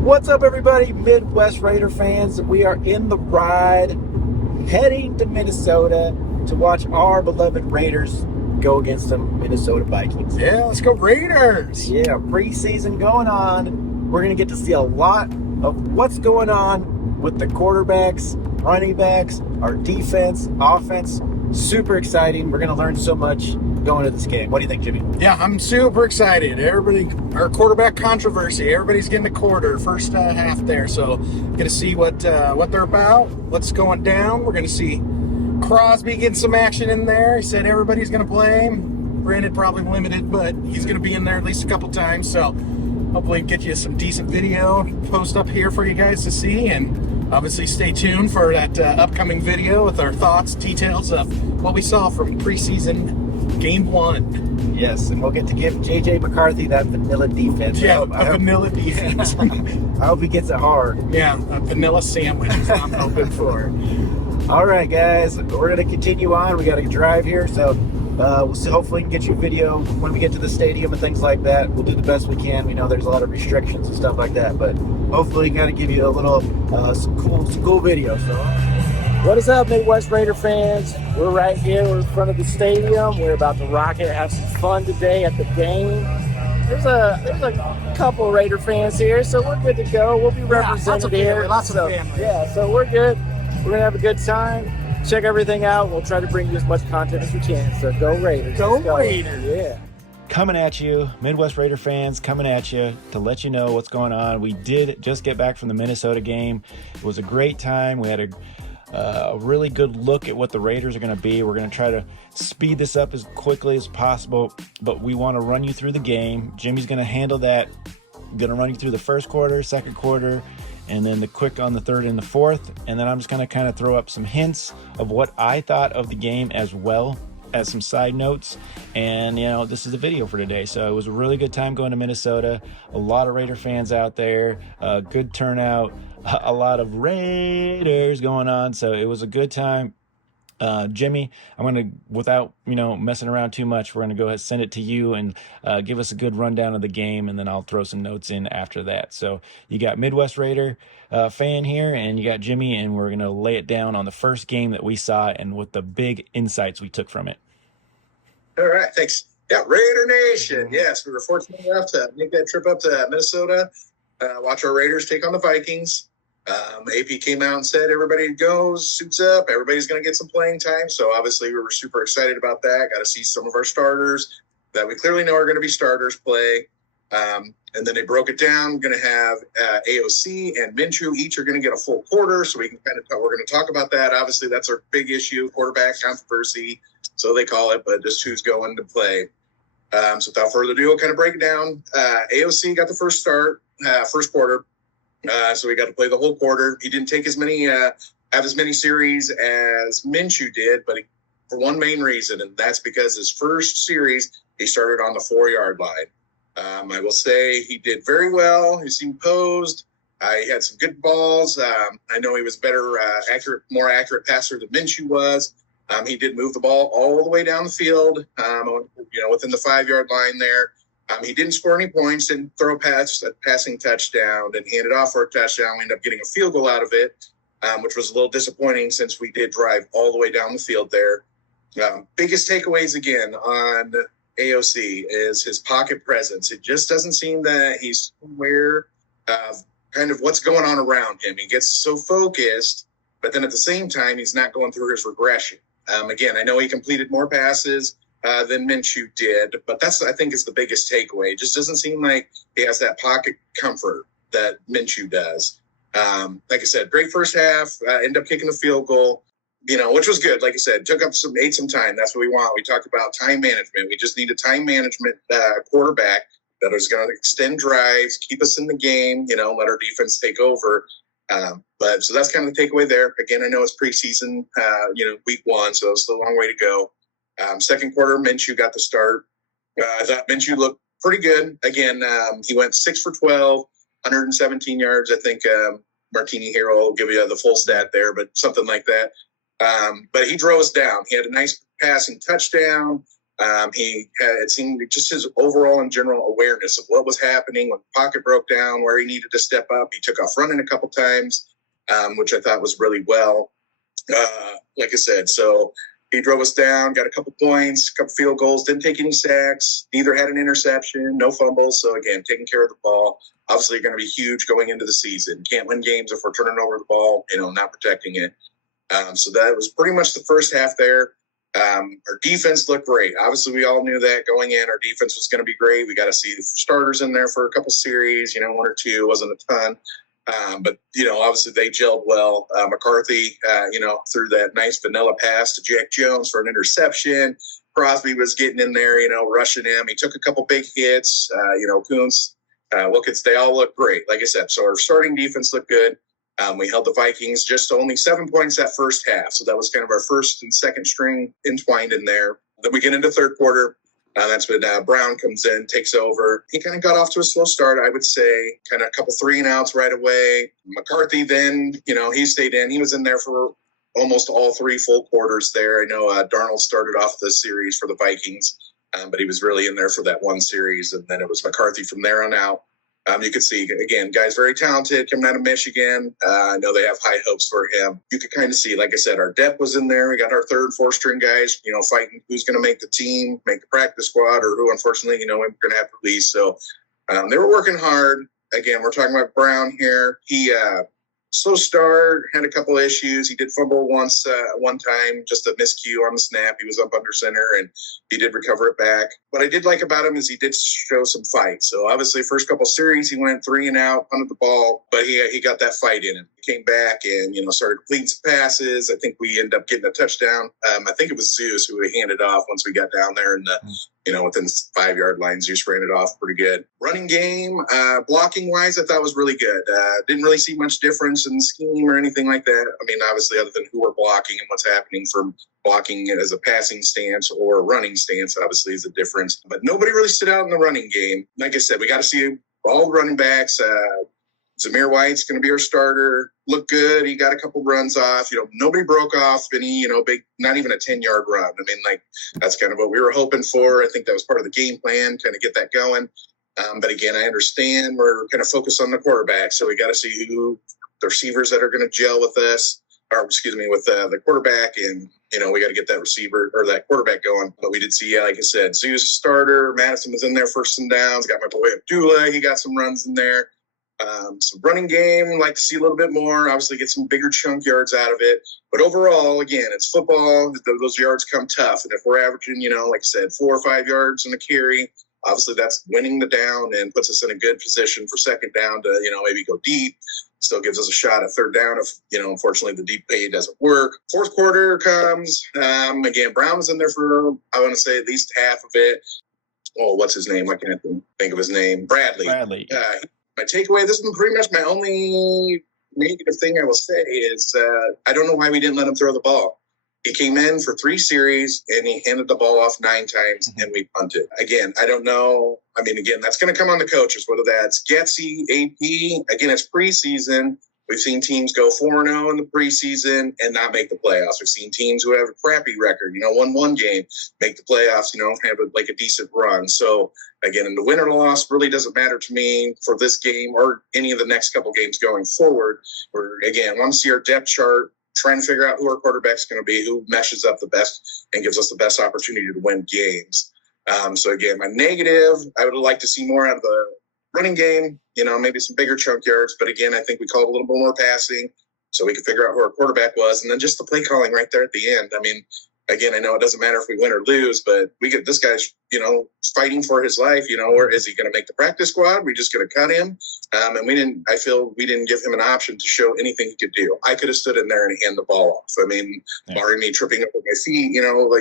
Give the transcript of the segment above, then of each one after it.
What's up, everybody? Midwest Raider fans. We are in the ride heading to Minnesota to watch our beloved Raiders go against the Minnesota Vikings. Yeah, let's go Raiders. Yeah, preseason going on. We're going to get to see a lot of what's going on with the quarterbacks, running backs, our defense, offense. Super exciting. We're going to learn so much going to this game. What do you think, Jimmy? Yeah, I'm super excited. Our quarterback controversy. Everybody's getting a quarter, first half there. So, going to see what they're about, what's going down. We're going to see Crosby getting some action in there. He said everybody's going to play. Granted, probably limited, but he's going to be in there at least a couple times. So, hopefully, get you some decent video post up here for you guys to see. And obviously, stay tuned for that upcoming video with our thoughts, details of what we saw from preseason Game 1. Yes, and we'll get to give J.J. McCarthy that vanilla defense. Yeah, vanilla defense. I hope he gets it hard. Yeah, a vanilla sandwich is what I'm hoping for. All right, guys, we're going to continue on. We got to drive here, so we'll hopefully get you a video when we get to the stadium and things like that. We'll do the best we can. We know there's a lot of restrictions and stuff like that, but hopefully got to give you a little some cool video. So, what is up, Midwest Raider fans? We're right here. We're in front of the stadium. We're about to rock it, have some fun today at the game. There's a couple Raider fans here, so we're good to go. We'll be represented here. Lots of family. Yeah, so we're good. We're going to have a good time. Check everything out. We'll try to bring you as much content as we can. So go Raiders. Go Raiders. Yeah. Coming at you, Midwest Raider fans, coming at you to let you know what's going on. We did just get back from the Minnesota game. It was a great time. We had a really good look at what the Raiders are going to be. We're going to try to speed this up as quickly as possible, but we want to run you through the game. Jimmy's going to handle that. Going to run you through the first quarter, second quarter, and then the quick on the third and the fourth. And then I'm just going to kind of throw up some hints of what I thought of the game as well as some side notes. And, this is the video for today. So it was a really good time going to Minnesota. A lot of Raider fans out there, good turnout, a lot of Raiders going on. So it was a good time. Jimmy, I'm going to, without, messing around too much, we're going to go ahead and send it to you and give us a good rundown of the game, and then I'll throw some notes in after that. So you got Midwest Raider fan here, and you got Jimmy, and we're going to lay it down on the first game that we saw and what the big insights we took from it. All right, thanks. Yeah, Raider Nation. Yes, we were fortunate enough to make that trip up to Minnesota, watch our Raiders take on the Vikings. AP came out and said everybody goes, suits up, everybody's going to get some playing time. So obviously we were super excited about that. Got to see some of our starters that we clearly know are going to be starters play. And then they broke it down. Going to have AOC and Minshew each are going to get a full quarter. So we can we're going to talk about that. Obviously that's our big issue, quarterback controversy. So they call it, but just who's going to play. So without further ado, we'll kind of break it down. AOC got the first start, first quarter. So we got to play the whole quarter. He didn't take have as many series as Minshew did, but for one main reason, and that's because his first series, he started on the 4-yard line. I will say he did very well. He seemed posed. He had some good balls. I know he was more accurate passer than Minshew was. He did move the ball all the way down the field, within the 5-yard line there. He didn't score any points, didn't throw a passing touchdown, didn't hand it off for a touchdown. We ended up getting a field goal out of it, which was a little disappointing since we did drive all the way down the field there. Biggest takeaways, again, on AOC is his pocket presence. It just doesn't seem that he's aware of kind of what's going on around him. He gets so focused, but then at the same time, he's not going through his regression. Again, I know he completed more passes than Minshew did, but that's, I think, is the biggest takeaway. It just doesn't seem like he has that pocket comfort that Minshew does. Like I said, great first half, end up kicking the field goal, which was good. Like I said, ate some time. That's what we want. We talked about time management. We just need a time management quarterback that is going to extend drives, keep us in the game, let our defense take over. But so that's kind of the takeaway there. Again, I know it's preseason, week 1, so it's still a long way to go. Second quarter, Minshew got the start. I thought Minshew looked pretty good. Again, he went 6 for 12, 117 yards. I think Martini here will give you the full stat there, but something like that. But he drove us down. He had a nice passing touchdown. It seemed just his overall and general awareness of what was happening when the pocket broke down, where he needed to step up. He took off running a couple times, which I thought was really well. Like I said, so he drove us down, got a couple points, a couple field goals, didn't take any sacks, neither had an interception, no fumbles. So again, taking care of the ball, obviously going to be huge going into the season. Can't win games if we're turning over the ball, not protecting it. So that was pretty much the first half there. Our defense looked great. Obviously, we all knew that going in. Our defense was going to be great. We got to see the starters in there for a couple series, one or two, wasn't a ton. But obviously they gelled well. McCarthy, threw that nice vanilla pass to Jack Jones for an interception. Crosby was getting in there, rushing him. He took a couple big hits. Kuntz, Wilkins, they all look great. Like I said, so our starting defense looked good. We held the Vikings just to only 7 points that first half. So that was kind of our first and second string entwined in there. Then we get into third quarter. That's when Brown comes in, takes over. He kind of got off to a slow start, I would say. Kind of a couple 3-and-outs right away. McCarthy then, he stayed in. He was in there for almost all 3 full quarters there. I know Darnold started off the series for the Vikings, but he was really in there for that one series. And then it was McCarthy from there on out. You could see, again, guy's very talented, coming out of Michigan. I know they have high hopes for him. You could kind of see, like I said, our depth was in there. We got our third, fourth string guys, fighting who's going to make the team, make the practice squad, or who, unfortunately, we're going to have to release. So they were working hard. Again, we're talking about Brown here. He slow start, had a couple issues. He did fumble once, one time, just a miscue on the snap. He was up under center, and he did recover it back. What I did like about him is he did show some fight. So obviously, first couple series, he went 3-and-out, punted the ball, but he got that fight in him. He came back and started completing some passes. I think we ended up getting a touchdown. I think it was Zeus who we handed off once we got down there in the within the 5-yard line. Zeus ran it off pretty good. Running game, blocking wise, I thought was really good. Didn't really see much difference in the scheme or anything like that. I mean, obviously, other than who we're blocking and what's happening from blocking as a passing stance or a running stance, obviously, is a difference. But nobody really stood out in the running game. Like I said, we got to see all the running backs. Zamir White's going to be our starter. Looked good. He got a couple runs off. Nobody broke off any, big, not even a 10-yard run. I mean, that's kind of what we were hoping for. I think that was part of the game plan, kind of get that going. But again, I understand we're kind of focused on the quarterback. So we got to see who the receivers that are going to gel with us, with the quarterback. And, we got to get that receiver or that quarterback going. But we did see, like I said, Zeus starter. Madison was in there first and downs. Got my boy Abdullah. He got some runs in there. Some running game, like to see a little bit more, obviously get some bigger chunk yards out of it. But overall, again, it's football. Those yards come tough. And if we're averaging, like I said, 4 or 5 yards in a carry, obviously that's winning the down and puts us in a good position for second down to, maybe go deep. Still gives us a shot at third down if, unfortunately the deep play doesn't work. Fourth quarter comes. Again, Brown was in there for, I want to say, at least half of it. Oh, what's his name? I can't think of his name. Bradley. My takeaway, this is pretty much my only negative thing I will say is I don't know why we didn't let him throw the ball. He came in for 3 series and he handed the ball off 9 times and we punted. Again, I don't know. I mean, again, that's going to come on the coaches, whether that's Getsy, AP. Again, it's preseason. We've seen teams go 4-0 in the preseason and not make the playoffs. We've seen teams who have a crappy record, won one game, make the playoffs, have a decent run. So, again, in the win or loss really doesn't matter to me for this game or any of the next couple games going forward. We're, again, want to see our depth chart, trying to figure out who our quarterback's going to be, who meshes up the best and gives us the best opportunity to win games. So, again, my negative, I would like to see more out of the running game, maybe some bigger chunk yards. But again, I think we called a little bit more passing so we could figure out who our quarterback was. And then just the play calling right there at the end. I mean, again, I know it doesn't matter if we win or lose, but we get this guy's, fighting for his life, or is he going to make the practice squad? We just going to cut him. And I feel we didn't give him an option to show anything he could do. I could have stood in there and hand the ball off. I mean, barring me tripping up with my feet,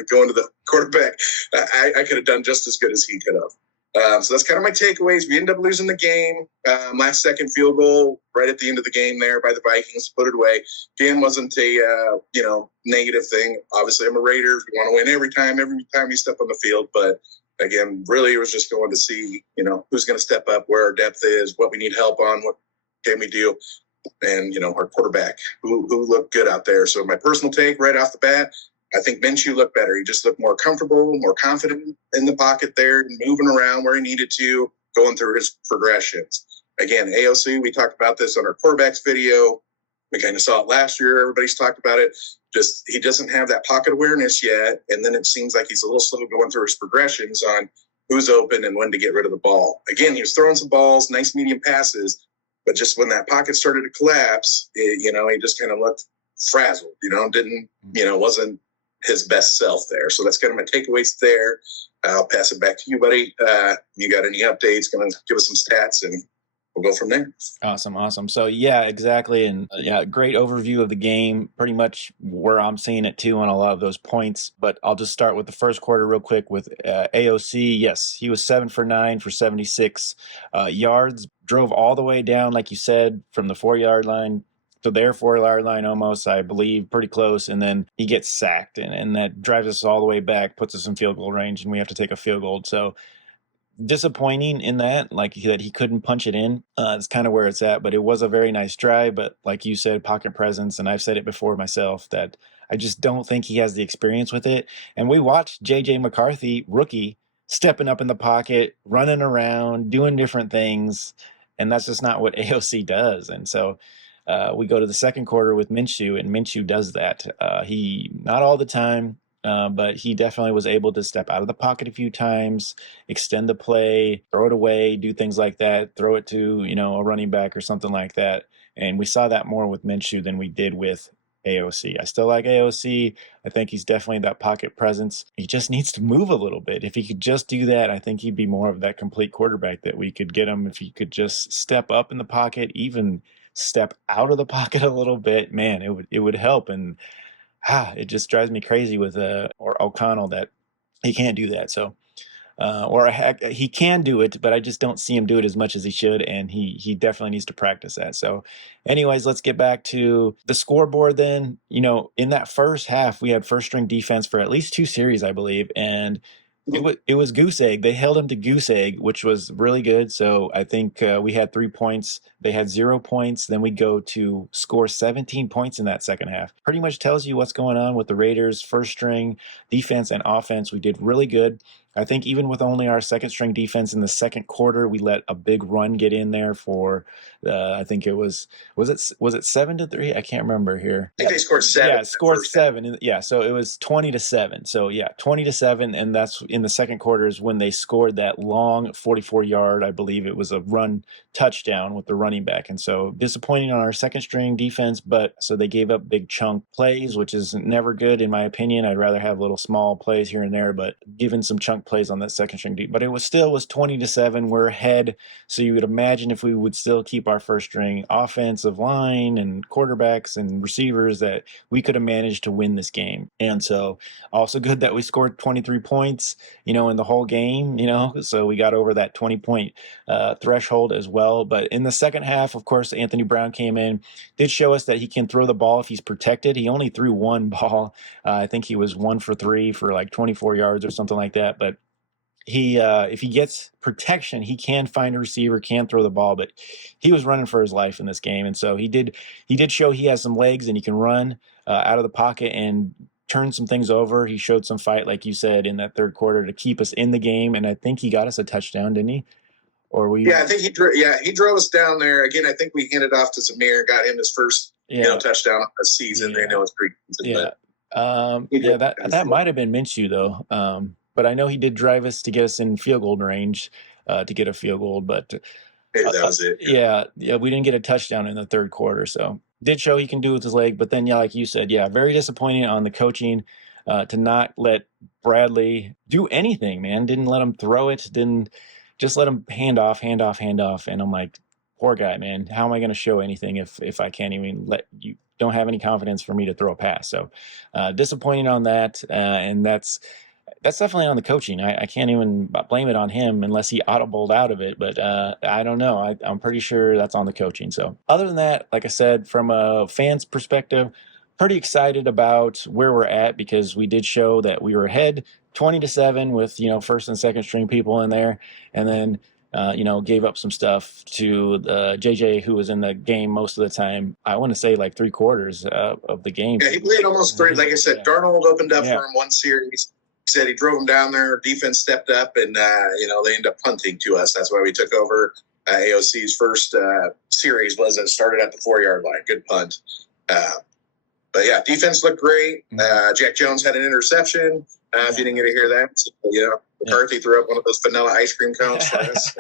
going to the quarterback, I could have done just as good as he could have. So that's kind of my takeaways. We ended up losing the game. Last second field goal right at the end of the game there by the Vikings, put it away. Again, wasn't a, negative thing. Obviously, I'm a Raider. We want to win every time we step on the field. But again, really, it was just going to see, who's going to step up, where our depth is, what we need help on, what can we do, and, our quarterback who looked good out there. So my personal take right off the bat, I think Minshew looked better. He just looked more comfortable, more confident in the pocket there, moving around where he needed to, going through his progressions. Again, AOC, we talked about this on our quarterbacks video. We kind of saw it last year. Everybody's talked about it. Just he doesn't have that pocket awareness yet. And then it seems like he's a little slow going through his progressions on who's open and when to get rid of the ball. Again, he was throwing some balls, nice medium passes, but just when that pocket started to collapse, he just kind of looked frazzled, wasn't his best self there. So that's kind of my takeaways there. I'll pass it back to you, buddy. You got any updates? Going to give us some stats and we'll go from there. Awesome. So yeah, exactly. And great overview of the game, pretty much where I'm seeing it too on a lot of those points. But I'll just start with the first quarter real quick with AOC. Yes, he was 7 for 9 for 76 yards, drove all the way down, like you said, from the 4-yard line to their 4-yard line almost, I believe, pretty close. And then he gets sacked and that drives us all the way back, puts us in field goal range, and we have to take a field goal. So disappointing in that, like that he couldn't punch it in. It's kind of where it's at, but it was a very nice drive. But like you said, pocket presence, and I've said it before myself that I just don't think he has the experience with it. And we watched JJ McCarthy, rookie, stepping up in the pocket, running around, doing different things, and that's just not what AOC does. And so we go to the second quarter with Minshew, and Minshew does that. He not all the time. But he definitely was able to step out of the pocket a few times, extend the play, throw it away, do things like that, throw it to, a running back or something like that. And we saw that more with Minshew than we did with AOC. I still like AOC. I think he's definitely that pocket presence. He just needs to move a little bit. If he could just do that, I think he'd be more of that complete quarterback that we could get him. If he could just step up in the pocket, even step out of the pocket a little bit, man, it would help. And it just drives me crazy with or O'Connell that he can't do that. So, he can do it, but I just don't see him do it as much as he should, and he definitely needs to practice that. So, anyways, let's get back to the scoreboard. Then, in that first half, we had first string defense for at least 2 series, I believe, and it was goose egg. They held him to goose egg, which was really good. So I think we had 3 points. They had 0 points. Then we go to score 17 points in that second half. Pretty much tells you what's going on with the Raiders' first string defense and offense. We did really good. I think even with only our second string defense in the second quarter, we let a big run get in there for, I think it was it 7-3? I can't remember here. I think they scored 7. Yeah, scored 7. Yeah, so it was 20-7. So yeah, 20-7, and that's in the second quarter is when they scored that long 44-yard, I believe it was a run touchdown with the running back. And so disappointing on our second string defense, but so they gave up big chunk plays, which is never good in my opinion. I'd rather have little small plays here and there, but given some chunk plays on that second string but it was 20-7. We're ahead, so you would imagine if we would still keep our first string offensive line and quarterbacks and receivers that we could have managed to win this game. And so also good that we scored 23 points in the whole game, so we got over that 20-point threshold as well. But in the second half, of course, Anthony Brown came in, did show us that he can throw the ball if he's protected. He only threw one ball. I think he was 1 for 3 for like 24 yards or something like that. But he, if he gets protection, he can find a receiver, can throw the ball, but he was running for his life in this game. And so he did show he has some legs and he can run out of the pocket and turn some things over. He showed some fight, like you said, in that third quarter to keep us in the game. And I think he got us a touchdown, didn't he? Or we? Yeah, I think he drove us down there. Again, I think we handed off to Zamir, got him his first touchdown of the season. Yeah. I know it's preseason. That might have been Minshew though. But I know he did drive us to get us in field goal range to get a field goal. But that was it. Yeah, we didn't get a touchdown in the third quarter. So did show he can do with his leg. But then, like you said, very disappointing on the coaching to not let Bradley do anything, man. Didn't let him throw it. Didn't just let him hand off. And I'm like, poor guy, man. How am I going to show anything if I can't even let you? Don't have any confidence for me to throw a pass. So disappointing on that. And that's definitely on the coaching. I can't even blame it on him unless he audibled out of it. But I don't know. I'm pretty sure that's on the coaching. So other than that, like I said, from a fan's perspective, pretty excited about where we're at because we did show that we were ahead 20-7 with, first and second string people in there. And then gave up some stuff to JJ, who was in the game most of the time. I want to say like 3/4 of the game. Yeah, he played almost three. Like I said, Darnold opened up for him one series. He said he drove him down there. Defense stepped up, and they ended up punting to us. That's why we took over. AOC's first series was it started at the 4-yard line. Good punt. But yeah, defense looked great. Jack Jones had an interception. If you didn't get to hear that, McCarthy threw up one of those vanilla ice cream cones for us.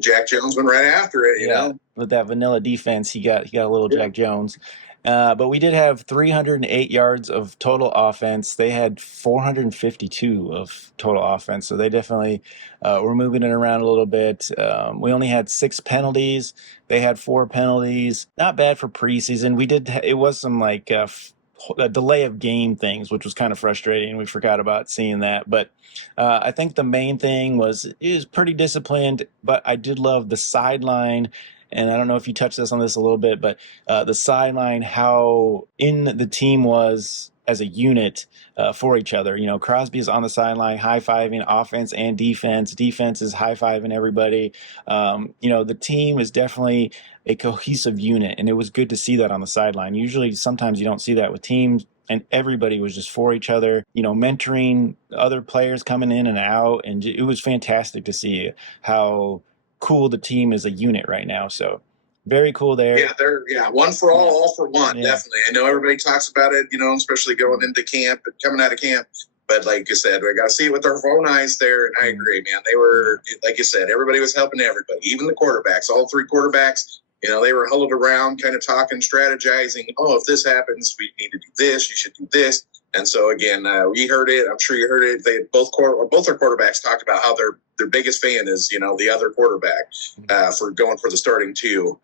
Jack Jones went right after it. You know, with that vanilla defense, he got a little Jack Jones. But we did have 308 yards of total offense. They had 452 of total offense. So they definitely were moving it around a little bit. We only had 6 penalties. They had 4 penalties. Not bad for preseason. It was some like a delay of game things, which was kind of frustrating. We forgot about seeing that. But I think the main thing was pretty disciplined, but I did love the sideline. And I don't know if you touched on this a little bit, but the sideline, how in the team was as a unit for each other. Crosby is on the sideline high-fiving offense and defense. Defense is high-fiving everybody. The team is definitely a cohesive unit, and it was good to see that on the sideline. Usually, sometimes you don't see that with teams, and everybody was just for each other, mentoring other players coming in and out. And it was fantastic to see how cool the team is a unit right now. So very cool there. Yeah, they're one for all for one. Definitely. I know everybody talks about it, especially going into camp and coming out of camp. But like you said, we got to see it with our own eyes there. And I agree, man. They were, like you said, everybody was helping everybody, even the quarterbacks, all 3 quarterbacks. They were huddled around, kind of talking, strategizing. Oh, if this happens, we need to do this. You should do this. And so again, we heard it. I'm sure you heard it. They both our quarterbacks talked about how their biggest fan is, the other quarterback for going for the starting 2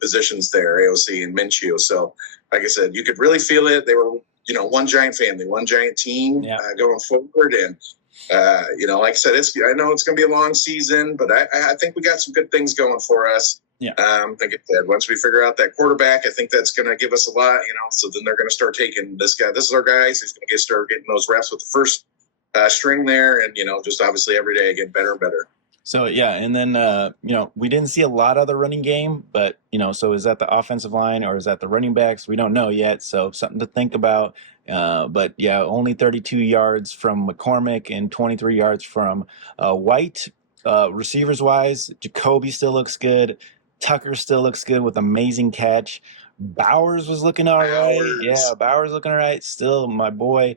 positions there, AOC and Minshew. So, like I said, you could really feel it. They were, one giant family, one giant team going forward. And like I said, I know it's going to be a long season, but I think we got some good things going for us. Yeah. Like I said, once we figure out that quarterback, I think that's going to give us a lot, so then they're going to start taking this guy. This is our guy. So he's going to start getting those reps with the first string there. And, just obviously every day getting better and better. So, and then, we didn't see a lot of the running game, but, so is that the offensive line or is that the running backs? We don't know yet. So something to think about. But only 32 yards from McCormick and 23 yards from White. Receivers wise, Jacoby still looks good. Tucker still looks good with amazing catch. Bowers was looking all right. Yeah, Bowers looking all right. Still my boy.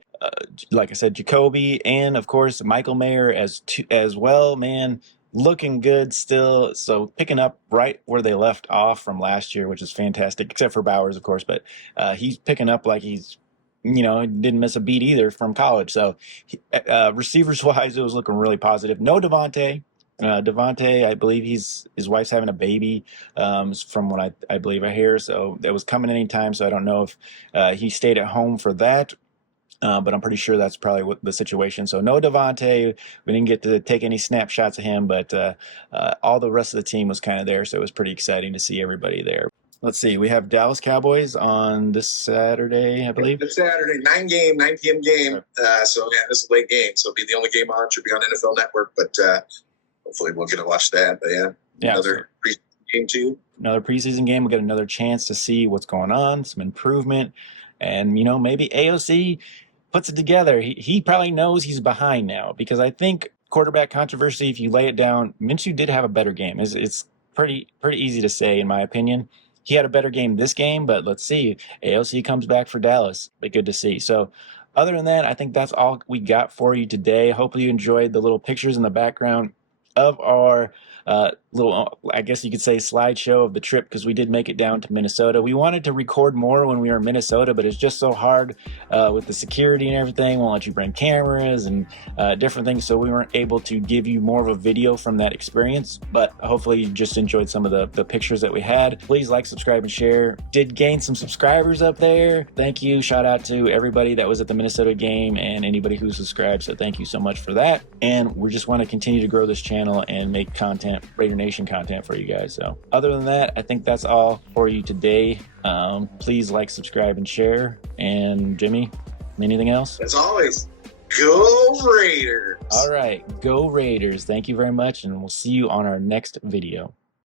Like I said, Jacoby and, of course, Michael Mayer as well, man, looking good still. So picking up right where they left off from last year, which is fantastic, except for Bowers, of course. But he's picking up like he's, didn't miss a beat either from college. So receivers-wise, it was looking really positive. No Devontae. Devontae, I believe his wife's having a baby, from what I believe I hear. So that was coming anytime. So I don't know if he stayed at home for that. But I'm pretty sure that's probably what the situation. So no Devontae. We didn't get to take any snapshots of him, but all the rest of the team was kind of there. So it was pretty exciting to see everybody there. Let's see. We have Dallas Cowboys on this Saturday, I believe. This Saturday, 9 p.m. game. So this is a late game. So it'll be the only game on. Should be on NFL Network, but hopefully we'll get to watch that. But another preseason game too. Another preseason game. We'll get another chance to see what's going on, some improvement, and maybe AOC puts it together. He probably knows he's behind now, because I think quarterback controversy, if you lay it down, Minshew did have a better game. It's pretty easy to say, in my opinion. He had a better game this game, but let's see. AOC comes back for Dallas. But good to see. So other than that, I think that's all we got for you today. Hopefully you enjoyed the little pictures in the background of our little, I guess you could say, slideshow of the trip, because we did make it down to Minnesota. We wanted to record more when we were in Minnesota, but it's just so hard with the security and everything. Won't let you bring cameras and different things, so we weren't able to give you more of a video from that experience. But hopefully you just enjoyed some of the pictures that we had. Please like, subscribe, and share. Did gain some subscribers up there. Thank you. Shout out to everybody that was at the Minnesota game and anybody who subscribed. So thank you so much for that. And we just want to continue to grow this channel and make content, Raider Nation content for you guys. So other than that, I think that's all for you today. Please like, subscribe, and share. And Jimmy, anything else? As always, Go Raiders. All right, go Raiders. Thank you very much, and we'll see you on our next video.